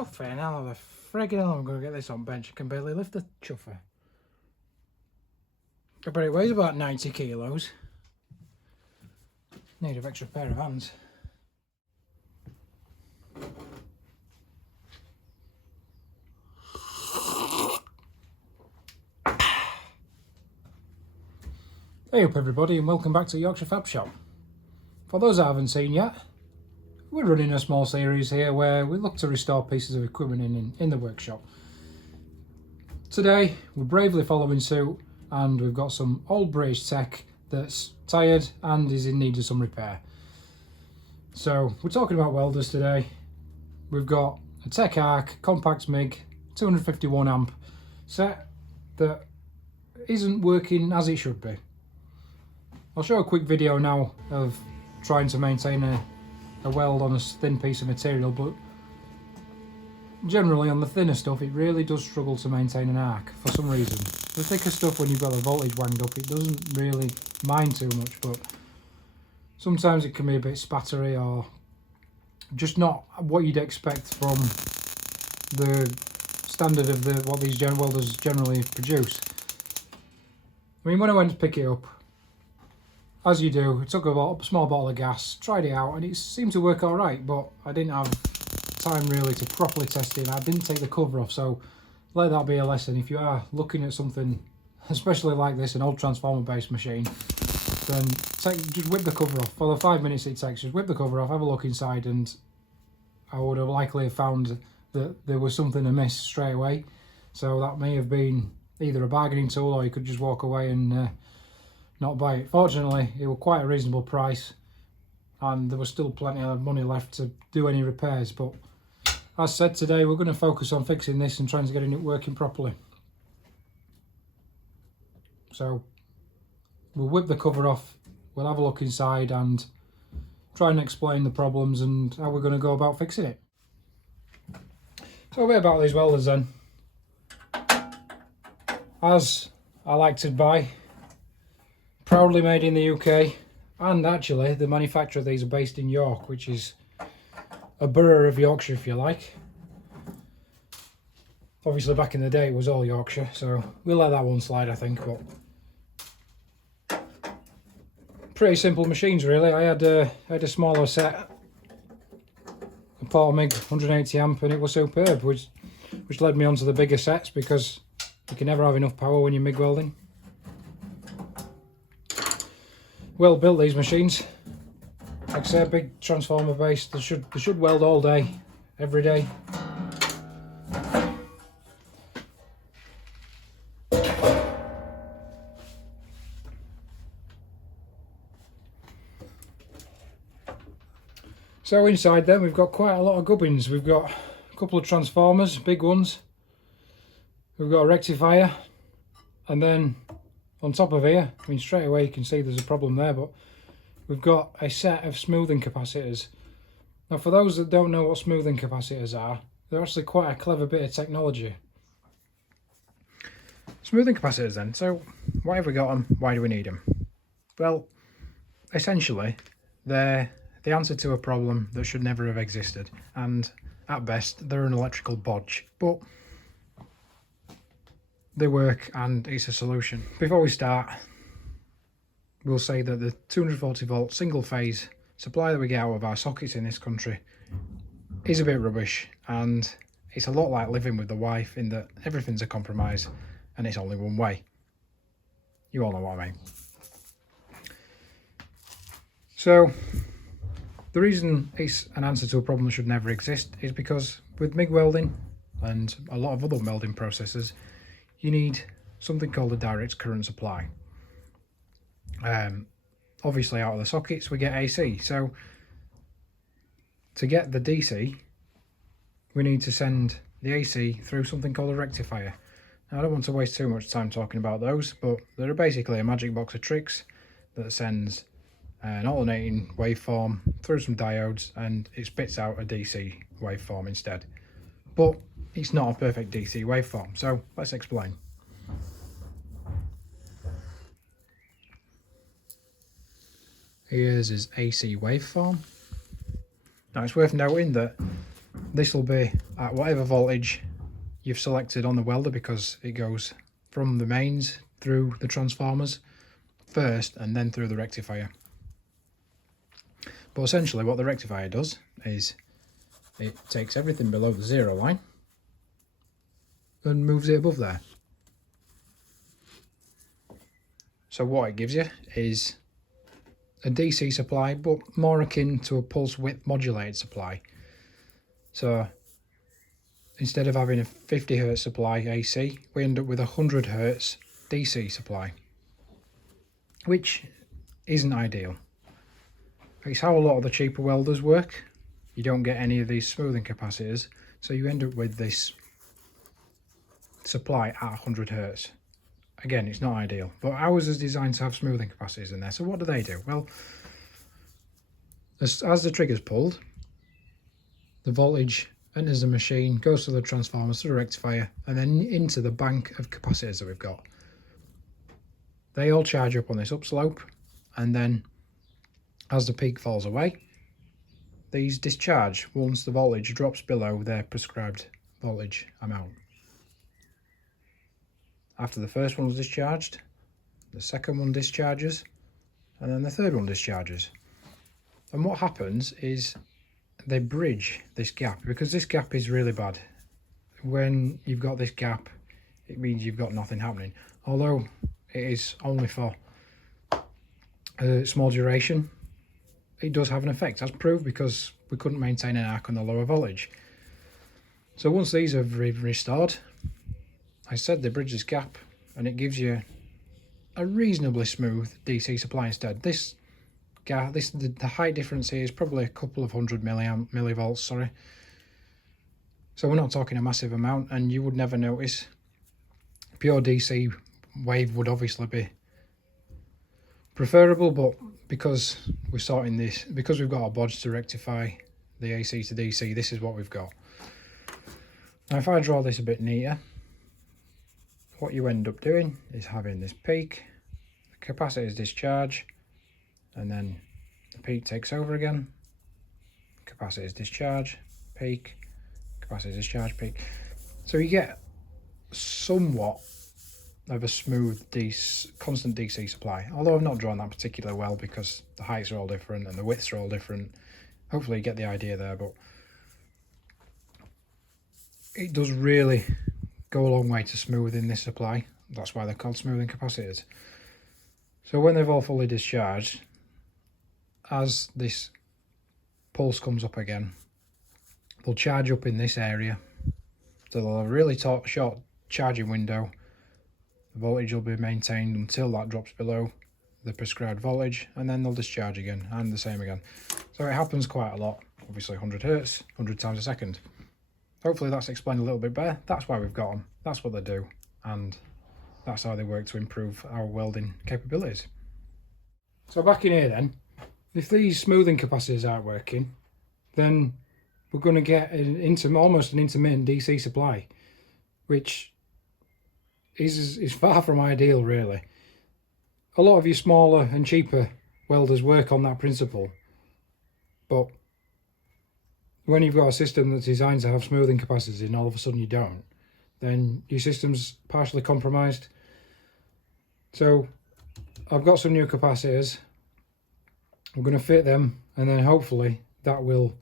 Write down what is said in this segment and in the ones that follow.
chuffing hell of a friggin' hell I'm going to get this on bench. I can barely lift the chuffer. But it weighs about 90 kilos. Need an extra pair of hands. Hey up everybody, and welcome back to Yorkshire Fab Shop. For those I haven't seen yet, we're running a small series here where we look to restore pieces of equipment in the workshop. Today we're bravely following suit, and we've got some old British tech that's tired and is in need of some repair. So we're talking about welders today. We've got a Tech Arc compact MIG 251 amp set that isn't working as it should be. I'll show a quick video now of trying to maintain a weld on a thin piece of material, but generally on the thinner stuff it really does struggle to maintain an arc for some reason. The thicker stuff, when you've got the voltage wanged up, it doesn't really mind too much, but sometimes it can be a bit spattery or just not what you'd expect from the standard of what these welders generally produce. I mean, when I went to pick it up, as you do, I took a small bottle of gas, tried it out, and it seemed to work alright, but I didn't have time really to properly test it. I didn't take the cover off, so let that be a lesson. If you are looking at something, especially like this, an old transformer based machine, then just whip the cover off. For the 5 minutes it takes, just whip the cover off, have a look inside, and I would have likely found that there was something amiss straight away. So that may have been either a bargaining tool, or you could just walk away and not buy it. Fortunately, it was quite a reasonable price, and there was still plenty of money left to do any repairs. But as said, today we're going to focus on fixing this and trying to get it working properly. So we'll whip the cover off, we'll have a look inside and try and explain the problems and how we're going to go about fixing it. So a bit about these welders then. As I like to buy, proudly made in the UK, and actually the manufacturer of these are based in York, which is a borough of Yorkshire if you like. Obviously back in the day it was all Yorkshire, so we'll let that one slide I think. But pretty simple machines really. I had a smaller set, a Porter MIG 180 amp, and it was superb, which led me on to the bigger sets, because you can never have enough power when you're MIG welding. Well built these machines, like I say, big transformer base. They should weld all day, every day. So inside then we've got quite a lot of gubbins. We've got a couple of transformers, big ones. We've got a rectifier, and then on top of here, I mean straight away you can see there's a problem there, but we've got a set of smoothing capacitors. Now for those that don't know what smoothing capacitors are, they're actually quite a clever bit of technology. Smoothing capacitors then, so why have we got them? Why do we need them? Well, essentially they're the answer to a problem that should never have existed, and at best they're an electrical bodge, but they work and it's a solution. Before we start, we'll say that the 240 volt single phase supply that we get out of our sockets in this country is a bit rubbish, and it's a lot like living with the wife in that everything's a compromise and it's only one way. You all know what I mean. So the reason it's an answer to a problem that should never exist is because with MIG welding and a lot of other welding processes, you need something called a direct current supply. Obviously out of the sockets we get AC, so to get the DC we need to send the AC through something called a rectifier. Now I don't want to waste too much time talking about those, but they're basically a magic box of tricks that sends an alternating waveform through some diodes, and it spits out a DC waveform instead. But it's not a perfect DC waveform, so let's explain. Here's his AC waveform. Now it's worth noting that This will be at whatever voltage you've selected on the welder, because it goes from the mains through the transformers first and then through the rectifier. But essentially what the rectifier does is it takes everything below the 0 line and moves it above there. So what it gives you is a DC supply, but more akin to a pulse width modulated supply. So instead of having a 50 Hz supply AC, we end up with a 100 Hz DC supply, which isn't ideal. It's how a lot of the cheaper welders work. You don't get any of these smoothing capacitors, so you end up with this supply at 100 Hz. Again, it's not ideal, but ours is designed to have smoothing capacitors in there. So what do? Well, as the trigger's pulled, the voltage enters the machine, goes to the transformers, to the rectifier, and then into the bank of capacitors that we've got. They all charge up on this upslope, and then as the peak falls away, these discharge once the voltage drops below their prescribed voltage amount. After the first one's discharged, the second one discharges, and then the third one discharges. And what happens is they bridge this gap, because this gap is really bad. When you've got this gap, it means you've got nothing happening. Although it is only for a small duration, it does have an effect, as proved because we couldn't maintain an arc on the lower voltage. So once these are restored, I said they bridge this gap, and it gives you a reasonably smooth DC supply instead. The height difference here is probably a couple of hundred millivolts, sorry. So we're not talking a massive amount, and you would never notice. Pure DC wave would obviously be preferable, but because we're sorting this, because we've got a bodge to rectify the AC to DC, this is what we've got. Now if I draw this a bit neater, what you end up doing is having this peak, the capacitors discharge, and then the peak takes over again, capacitors discharge, peak, capacitors discharge, peak. So you get somewhat of a smooth constant DC supply, although I've not drawn that particularly well because the heights are all different and the widths are all different. Hopefully you get the idea there, but it does really go a long way to smoothing this supply. That's why they're called smoothing capacitors. So when they've all fully discharged, as this pulse comes up again, they'll charge up in this area. So they'll have a really short charging window. The voltage will be maintained until that drops below the prescribed voltage, and then they'll discharge again, and the same again. So it happens quite a lot. Obviously 100 Hz, 100 times a second. Hopefully that's explained a little bit better. That's why we've got them. That's what they do, and that's how they work to improve our welding capabilities. So back in here then, if these smoothing capacitors aren't working, then we're going to get almost an intermittent DC supply, which is far from ideal really. A lot of your smaller and cheaper welders work on that principle, but when you've got a system that's designed to have smoothing capacitors and all of a sudden you don't, then your system's partially compromised. So I've got some new capacitors. I'm going to fit them, and then hopefully that will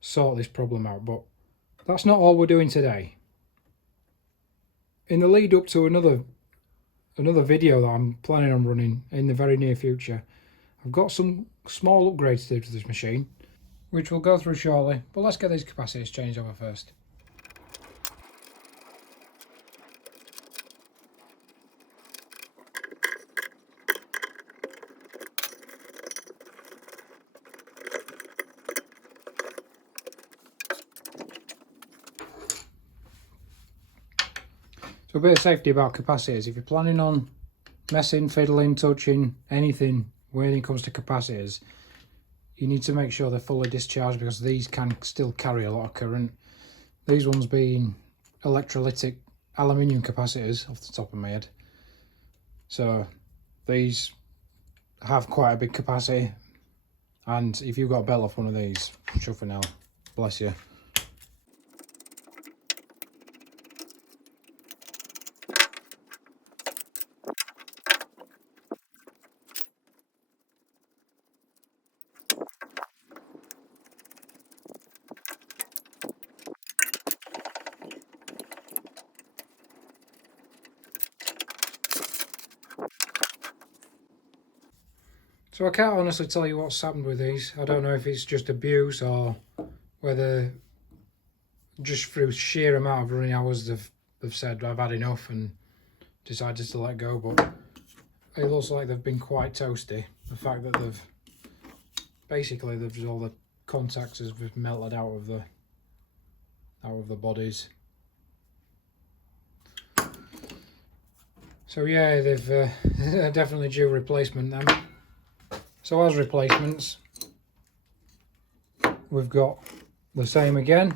sort this problem out. But that's not all we're doing today. In the lead up to another video that I'm planning on running in the very near future, I've got some small upgrades to do to this machine, which we'll go through shortly, but let's get these capacitors changed over first. So a bit of safety about capacitors. If you're planning on messing, fiddling, touching, anything when it comes to capacitors, you need to make sure they're fully discharged, because these can still carry a lot of current. These ones being electrolytic aluminium capacitors off the top of my head. So these have quite a big capacity, and if you've got a belt off one of these, chuffing hell, bless you, So I can't honestly tell you what's happened with these. I don't know if it's just abuse or whether just through sheer amount of running hours they've said I've had enough and decided to let go, but it looks like they've been quite toasty. The fact that they've basically all the contacts have melted out of the bodies. So yeah, they've definitely due replacement then. So as replacements, we've got the same again.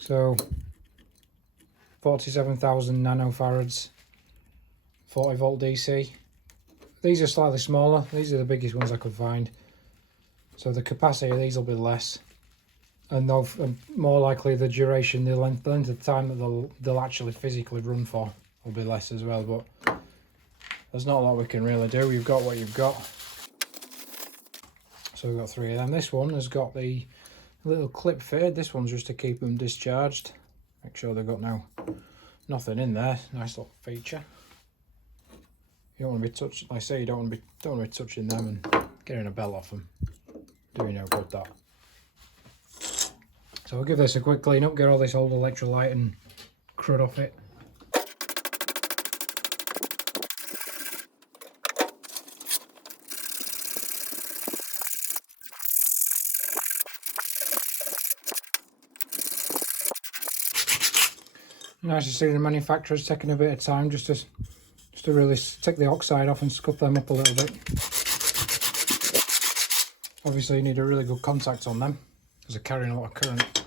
So 47,000 nanofarads, 40 volt DC. These are slightly smaller. These are the biggest ones I could find. So the capacity of these will be less, and more likely the duration, the length of time that they'll actually physically run for will be less as well. But there's not a lot we can really do. You've got what you've got. So we've got 3 of them. This one has got the little clip fade. This one's just to keep them discharged. Make sure they've got nothing in there. Nice little feature. You don't want to be touching, like I say, you don't want to be touching them and getting a belt off them. Doing no good, that. So I'll give this a quick clean up, get all this old electrolyte and crud off it. Nice to see the manufacturers taking a bit of time just to really take the oxide off and scuff them up a little bit. Obviously you need a really good contact on them because they're carrying a lot of current.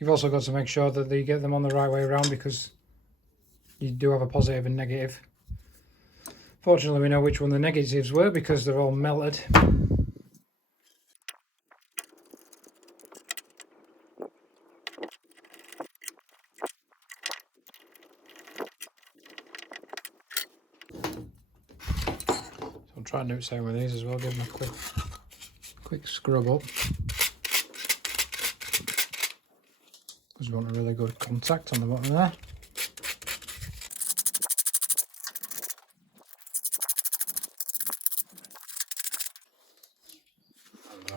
You've also got to make sure that you get them on the right way around because you do have a positive and negative. Fortunately we know which one the negatives were because they're all melted. I'll try and do the same with these as well, give them a quick scrub up. Because we want a really good contact on the bottom there.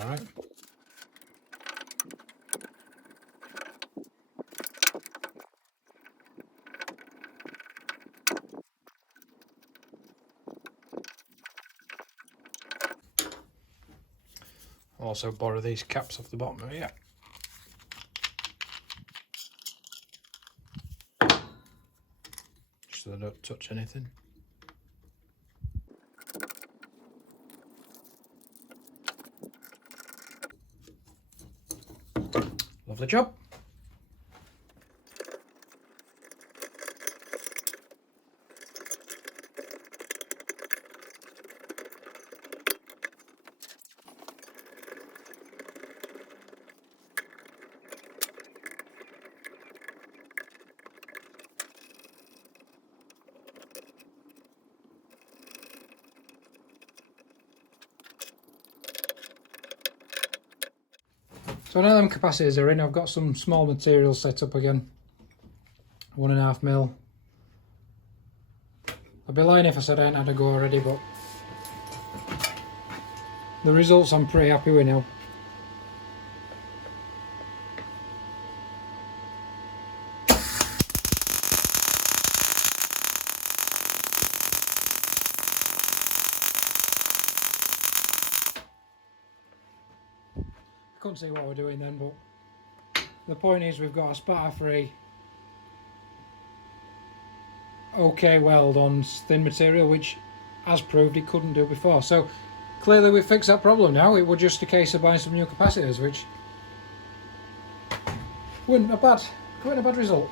Alright. I'll also borrow these caps off the bottom here. Just so they don't touch anything. Lovely job. So now them capacitors are in, I've got some small materials set up again. 1.5 mil. I'd be lying if I said I hadn't had a go already, but the results I'm pretty happy with now. Couldn't see what we're doing then, but the point is we've got a spatter-free okay weld on thin material, which as proved it couldn't do before. So clearly we've fixed that problem now. It was just a case of buying some new capacitors, which wasn't a bad result.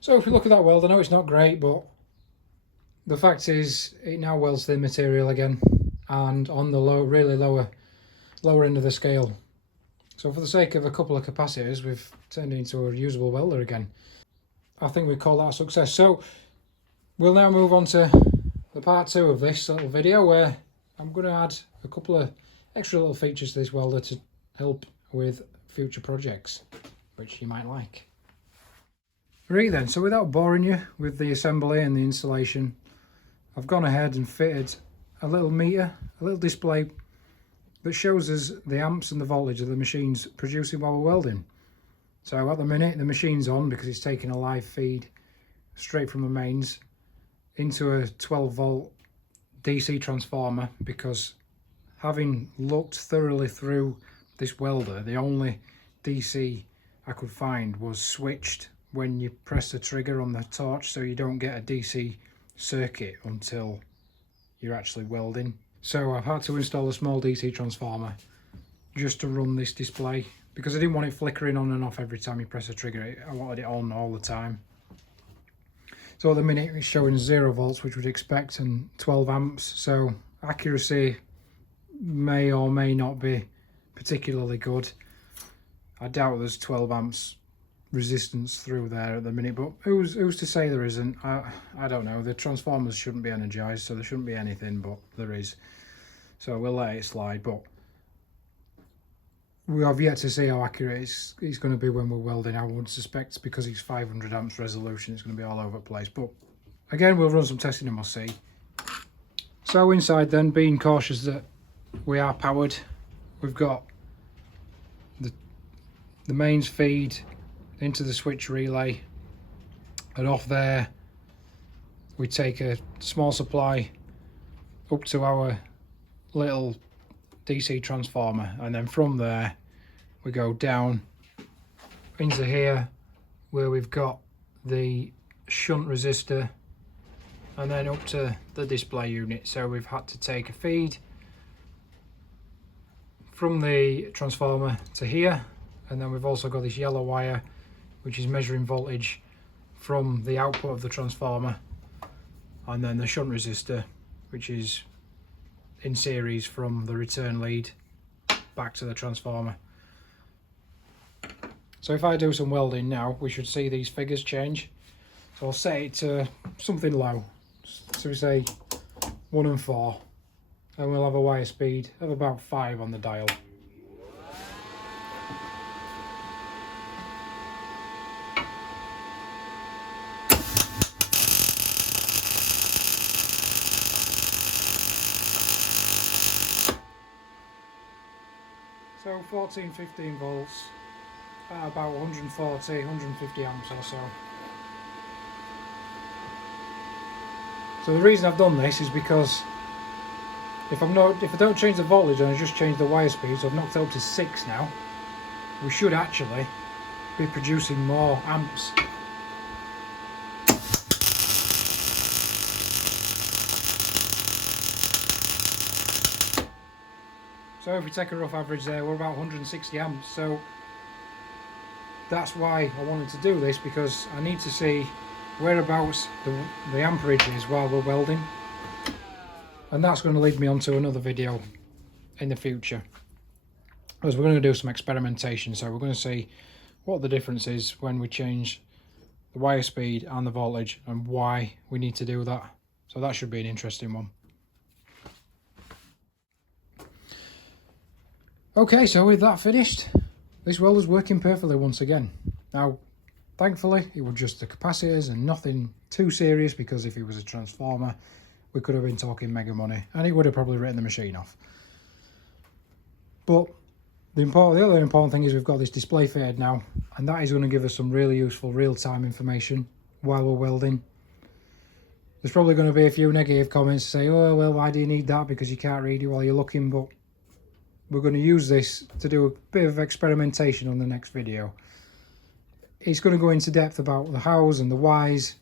So if we look at that weld, I know it's not great, but the fact is it now welds thin material again and on the really lower end of the scale. So for the sake of a couple of capacitors, we've turned it into a usable welder again. I think we call that a success. So we'll now move on to the part 2 of this little video, where I'm going to add a couple of extra little features to this welder to help with future projects, which you might like. Right then, so without boring you with the assembly and the installation, I've gone ahead and fitted a little meter, a little display that shows us the amps and the voltage of the machines producing while we're welding. So at the minute the machine's on because it's taking a live feed straight from the mains into a 12 volt DC transformer, because having looked thoroughly through this welder, the only DC I could find was switched when you press the trigger on the torch, so you don't get a DC circuit until you're actually welding. So I've had to install a small DC transformer just to run this display, because I didn't want it flickering on and off every time you press a trigger. I wanted it on all the time. So at the minute it's showing 0 volts, which we'd expect, and 12 amps, so accuracy may or may not be particularly good. I doubt there's 12 amps resistance through there at the minute, but who's to say there isn't? I don't know. The transformers shouldn't be energized, so there shouldn't be anything, but there is, so we'll let it slide. But we have yet to see how accurate it's going to be when we're welding. I would suspect because it's 500 amps resolution, it's going to be all over the place, but again, we'll run some testing and we'll see. So inside then, being cautious that we are powered, we've got the mains feed into the switch relay, and off there we take a small supply up to our little DC transformer, and then from there we go down into here where we've got the shunt resistor, and then up to the display unit. So we've had to take a feed from the transformer to here, and then we've also got this yellow wire which is measuring voltage from the output of the transformer, and then the shunt resistor which is in series from the return lead back to the transformer. So if I do some welding now, we should see these figures change. So I'll set it to something low, so we say 1 and 4, and we'll have a wire speed of about 5 on the dial. So 14-15 volts at about 140, 150 amps or so. So the reason I've done this is because if I don't change the voltage and I just change the wire speed, so I've knocked it up to 6 now, we should actually be producing more amps. So if we take a rough average there, we're about 160 amps. So that's why I wanted to do this, because I need to see whereabouts the amperage is while we're welding. And that's going to lead me on to another video in the future, because we're going to do some experimentation. So we're going to see what the difference is when we change the wire speed and the voltage, and why we need to do that. So that should be an interesting one. Okay, so with that finished, this welder's working perfectly once again. Now, thankfully, it was just the capacitors and nothing too serious, because if it was a transformer, we could have been talking mega money and it would have probably written the machine off. But the other important thing is we've got this display fitted now, and that is going to give us some really useful real-time information while we're welding. There's probably going to be a few negative comments to say, oh, well, why do you need that? Because you can't read it while you're looking, but we're going to use this to do a bit of experimentation on the next video. It's going to go into depth about the hows and the whys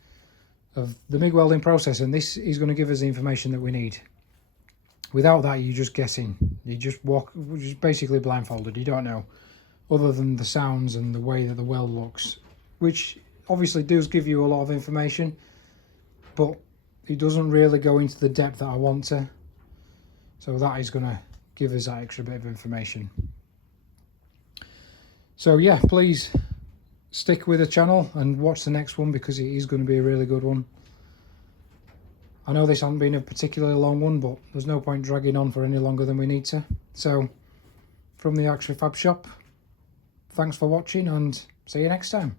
of the MIG welding process, and this is going to give us the information that we need. Without that, you're just guessing. You just basically blindfolded. You don't know, other than the sounds and the way that the weld looks, which obviously does give you a lot of information, but it doesn't really go into the depth that I want to. So that is going to give us that extra bit of information. So yeah, please stick with the channel and watch the next one, because it is going to be a really good one. I know this hasn't been a particularly long one, but there's no point dragging on for any longer than we need to. So from the Yorkshire Fab Shop, thanks for watching and see you next time.